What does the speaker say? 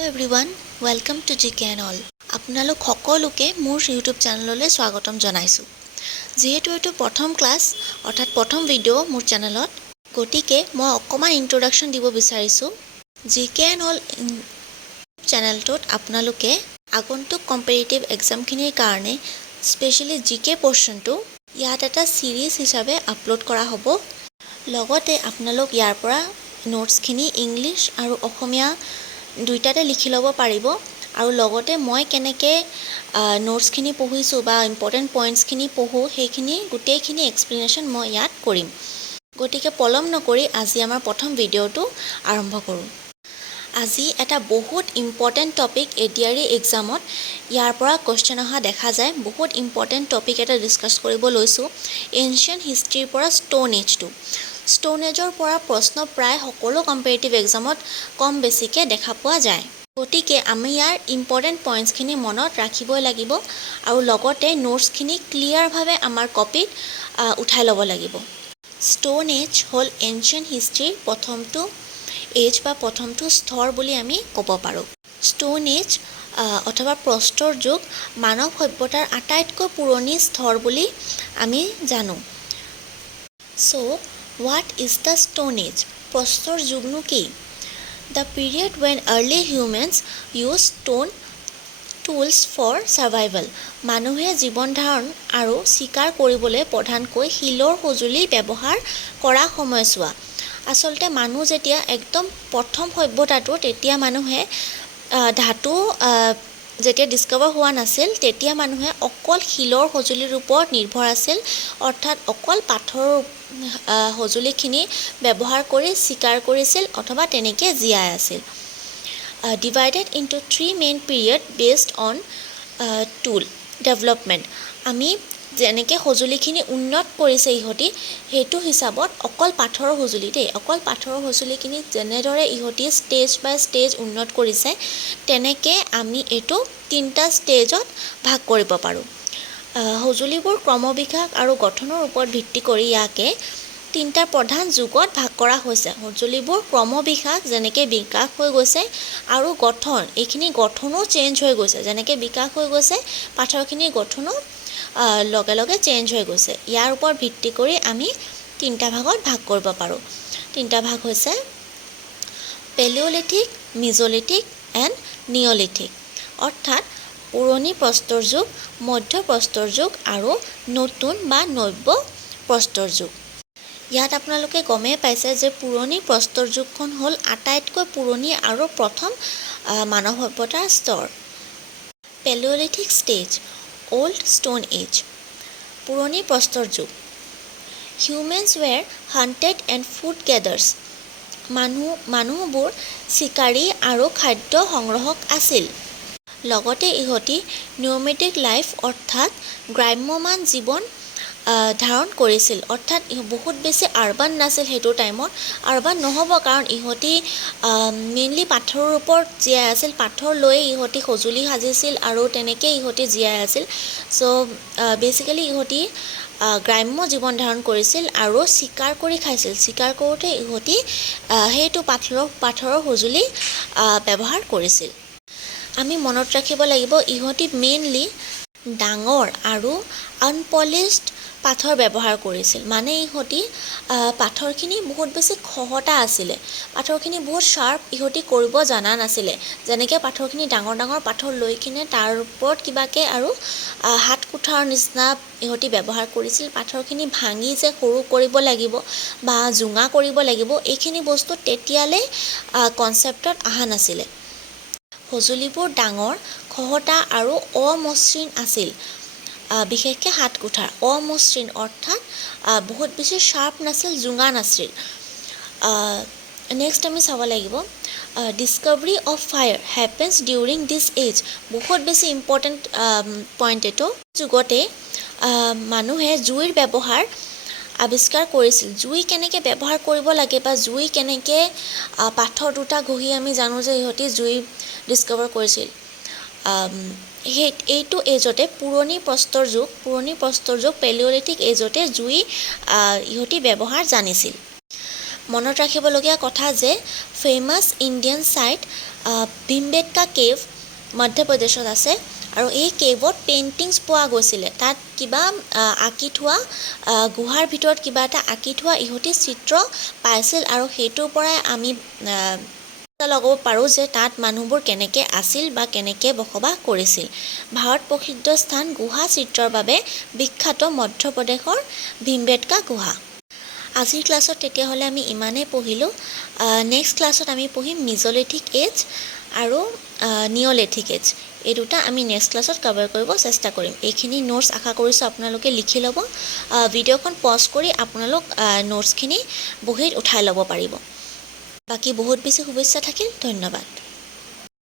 Hello everyone, welcome to GK and all. আপোনালোক সকলোকে মোৰ ইউটিউব চেনেললৈ স্বাগতম জনাইছোঁ। যেহেতু এইটো প্ৰথম ক্লাছ অৰ্থাৎ প্ৰথম ভিডিঅ' মোৰ চেনেলত, গতিকে মই অকণমান ইন্ট্ৰডাকশ্যন দিব বিচাৰিছোঁ। GK and all চেনেলটোত আপোনালোকে আগন্তুক কম্পেৰিটিভ এক্সামখিনিৰ কাৰণে স্পেচিয়েলি GK পৰ্চনটো ইয়াত এটা সিৰিজ হিচাপে আপলোড কৰা হ'ব। লগতে আপোনালোক ইয়াৰ পৰা নোটছখিনি ইংলিছ আৰু অসমীয়া দুইটাতে লিখি ল'ব পাৰিব আৰু লগতে মই কেনেকৈ নোটছখিনি পঢ়িছোঁ বা ইম্পৰ্টেণ্ট পইণ্টছখিনি পঢ়োঁ সেইখিনি গোটেইখিনি এক্সপ্লেনেশ্যন মই ইয়াত কৰিম। গতিকে পলম নকৰি আজি আমাৰ প্ৰথম ভিডিঅ'টো আৰম্ভ কৰোঁ। আজি এটা বহুত ইম্পৰ্টেণ্ট টপিক এডিআৰই এক্সামত ইয়াৰ পৰা কুৱেশ্যন অহা দেখা যায়। বহুত ইম্পৰ্টেণ্ট টপিক এটা ডিছকাছ কৰিব লৈছোঁ। এনচিয়েণ্ট হিষ্ট্ৰীৰ পৰা ষ্টোন এজটো। ষ্টোন এজৰ পৰা প্ৰশ্ন প্ৰায় সকলো কম্পেৰিটিভ এক্সামত কম বেছিকৈ দেখা পোৱা যায়। গতিকে আমি ইয়াৰ ইম্পৰ্টেণ্ট পইণ্টছখিনি মনত ৰাখিবই লাগিব আৰু লগতে নোটছখিনি ক্লিয়াৰভাৱে আমাৰ কপিত উঠাই ল'ব লাগিব। ষ্টোন এজ হ'ল এনচিয়েণ্ট হিষ্ট্ৰীৰ প্ৰথমটো এজ বা প্ৰথমটো স্তৰ বুলি আমি ক'ব পাৰোঁ। ষ্টোন এজ অথবা প্ৰস্তৰ যুগ মানৱ সভ্যতাৰ আটাইতকৈ পুৰণি স্তৰ বুলি আমি জানো। চ' what is the stone age? প্ৰস্তৰ যুগনো কি? The period when early humans used stone tools for survival. মানুহে জীৱন ধাৰণ আৰু চিকাৰ কৰিবলৈ প্ৰধানকৈ শিলৰ সঁজুলি ব্যৱহাৰ কৰা সময়ছোৱা। আচলতে মানুহ যেতিয়া একদম প্ৰথম সভ্যতাটো তেতিয়া মানুহে ধাতু যেতিয়া ডিস্কভাৰ হোৱা নাছিল তেতিয়া মানুহে অকল শিলৰ সঁজুলিৰ ওপৰত নিৰ্ভৰ আছিল, অৰ্থাৎ অকল পাথৰৰ সঁজুলিখিনি ব্যৱহাৰ কৰি চিকাৰ কৰিছিল অথবা তেনেকৈ জীয়াই আছিল। Divided into 3 main period based on tool development. আমি যেনেকৈ সঁজুলিখিনি উন্নত কৰিছে ইহঁতি সেইটো হিচাপত অকল পাথৰৰ সঁজুলি অকল পাথৰৰ সঁজুলিখিনি যেনেদৰে ইহঁতি ষ্টেজ বাই ষ্টেজ উন্নত কৰিছে তেনেকৈ আমি এইটো 3টা ষ্টেজত ভাগ কৰিব পাৰোঁ। সঁজুলিবোৰ ক্ৰমবিকাশ আৰু গঠনৰ ওপৰত ভিত্তি কৰি ইয়াকে 3টা প্ৰধান যুগত ভাগ কৰা হৈছে। সঁজুলিবোৰ ক্ৰমবিকাশ যেনেকৈ বিকাশ হৈ গৈছে আৰু গঠন এইখিনি গঠনো চেঞ্জ হৈ গৈছে, যেনেকৈ বিকাশ হৈ গৈছে পাথৰখিনিৰ গঠনো লগে লগে চেঞ্জ হৈ গৈছে। ইয়াৰ ওপৰত ভিত্তি কৰি আমি 3টা ভাগত ভাগ কৰিব পাৰোঁ। 3টা ভাগ হৈছে পেলিঅ'লিথিক, মিজ'লিথিক এণ্ড নিঅ'লিথিক, অৰ্থাৎ পুৰণি প্ৰস্তৰ যুগ, মধ্য প্ৰস্তৰ যুগ আৰু নতুন বা নব্য প্ৰস্তৰ যুগ। ইয়াত আপোনালোকে গমেই পাইছে যে পুৰণি প্ৰস্তৰ যুগখন হ'ল আটাইতকৈ পুৰণি আৰু প্ৰথম মানৱ সভ্যতাৰ স্তৰ। Palaeolithic stage, old stone age. পুৰণি প্ৰস্তৰ যুগ। Humans were hunted and food gatherers. মানুহবোৰ চিকাৰী আৰু খাদ্য সংগ্ৰাহক আছিল। লগতে ইহঁতি নিয়মেটিক লাইফ অৰ্থাৎ গ্ৰাম্যমান জীৱন ধাৰণ কৰিছিল, অৰ্থাৎ বহুত বেছি আৰ্বান নাছিল সেইটো টাইমত। আৰ্বান নহ'ব কাৰণ ইহঁতি মেইনলি পাথৰৰ ওপৰত জীয়াই আছিল, পাথৰ লৈ ইহঁতি সঁজুলি সাজিছিল আৰু তেনেকৈ ইহঁতি জীয়াই আছিল। চ' বেচিকেলি ইহঁতি গ্ৰাম্য জীৱন ধাৰণ কৰিছিল আৰু চিকাৰ কৰি খাইছিল। চিকাৰ কৰোঁতে ইহঁতি সেইটো পাথৰৰ সঁজুলি ব্যৱহাৰ কৰিছিল। আমি মনত ৰাখিব লাগিব ইহঁতি মেইনলি ডাঙৰ আৰু আনপলিছড পাথৰ ব্যৱহাৰ কৰিছিল। মানে ইহঁতি পাথৰখিনি বহুত বেছি খহটা আছিলে, পাথৰখিনি বহুত শ্বাৰ্প ইহঁতি কৰিব জনা নাছিলে। যেনেকৈ পাথৰখিনি ডাঙৰ ডাঙৰ পাথৰ লৈ কিনে তাৰ ওপৰত কিবাকৈ আৰু হাত কুঠাৰ নিচিনা ইহঁতি ব্যৱহাৰ কৰিছিল। পাথৰখিনি ভাঙি যে সৰু কৰিব লাগিব বা জোঙা কৰিব লাগিব এইখিনি বস্তু তেতিয়ালৈ কনচেপ্টত অহা নাছিলে। সঁজুলিবোৰ ডাঙৰ, খহটা আৰু অমসৃণ আছিল, বিশেষকৈ হাত কুঠাৰ অমসৃণ অৰ্থাৎ বহুত বেছি শ্বাৰ্প নাছিল, জোঙা নাছিল। নেক্সট আমি চাব লাগিব discovery of fire happens during this age. বহুত বেছি ইম্পৰ্টেণ্ট পইণ্ট এইটো। যুগতে মানুহে জুইৰ ব্যৱহাৰ আৱিষ্কাৰ কৰিছিল। জুই কেনেকৈ ব্যৱহাৰ কৰিব লাগে বা জুই কেনেকৈ পাথৰ দুটা ঘঁহি আমি জানো যে ইহঁতি জুই ডিস্কভাৰ কৰিছিল। এইটো এজতে পুৰণি প্ৰস্তৰ যুগ পেলিঅ'লিথিক এজতে জুই ইহঁতি ব্যৱহাৰ জানিছিল। মনত ৰাখিবলগীয়া কথা যে ফেমাছ ইণ্ডিয়ান চাইট ভীমবেটকা কেভ মধ্যপ্ৰদেশত আছে আৰু এই কেভত পেইণ্টিংছ পোৱা গৈছিলে। তাত কিবা আঁকি থোৱা গুহাৰ ভিতৰত কিবা এটা আঁকি থোৱা ইহঁতি চিত্ৰ পাইছিল আৰু সেইটোৰ পৰাই আমি লগাব পাৰোঁ যে তাত মানুহবোৰ কেনেকৈ আছিল বা কেনেকৈ বসবাস কৰিছিল। ভাৰত প্ৰসিদ্ধ স্থান গুহা চিত্ৰৰ বাবে বিখ্যাত মধ্যপ্ৰদেশৰ ভীমবেটকা গুহা। আজিৰ ক্লাছত তেতিয়াহ'লে আমি ইমানেই পঢ়িলোঁ। নেক্সট ক্লাছত আমি পঢ়িম মিজ'লিথিক এজ আৰু নিঅ'লিথিক এজ। এই দুটা আমি নেক্সট ক্লাছত কভাৰ কৰিব চেষ্টা কৰিম। এইখিনি নোটছ আশা কৰিছোঁ আপোনালোকে লিখি ল'ব। ভিডিঅ'খন পজ কৰি আপোনালোক নোটছখিনি বহীত উঠাই ল'ব পাৰিব। বাকী বহুত বেছি শুভেচ্ছা থাকিল। ধন্যবাদ।